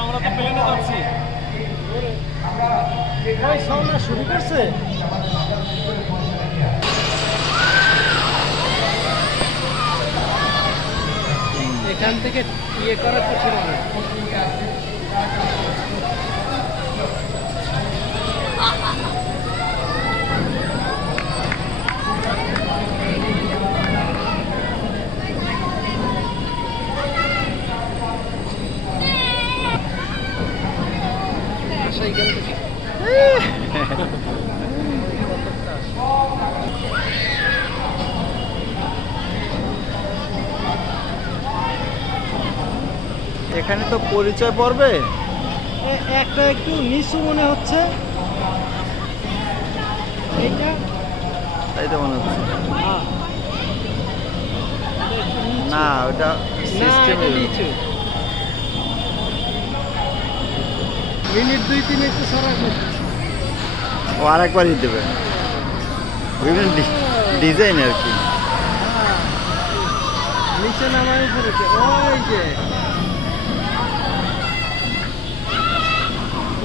আমরা তো প্লেনে যাচ্ছি। ভাই সওনা শুরু করছে। এখান থেকে ইয়ে করা কঠিন হবে। আশাই গেল থেকে এখানে তো পরিচয় পড়বে। একটা একটু নিচু মনে হচ্ছে এইটা। তাই তো মনে হচ্ছে। হ্যাঁ, এটা একটু নিচু। না ওটা না, সিস্টেম। এটা নিচু। মিনিট 2-3 একটু সরা করতেছে। ও আরেকবারই দেবে বিভিন্ন ডিজাইন আর কি। নিচে নামায় পড়েছে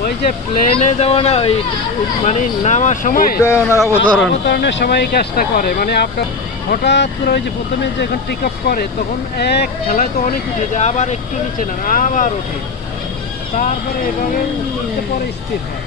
ওই যে প্লেনে যাওয়া না, ওই মানে নামার সময় উড্ডয়ন আর অবতরণ। অবতরণের সময় এই কাজটা করে। মানে আপনার হঠাৎ করে ওই যে প্রথমে যখন টেক অফ করে তখন এক খেলায় তো অনেক উঠে যায়, আবার একটু নিচে নামে আবার ওঠে, তারপরে এভাবে উঠতে পরে স্থির হয়।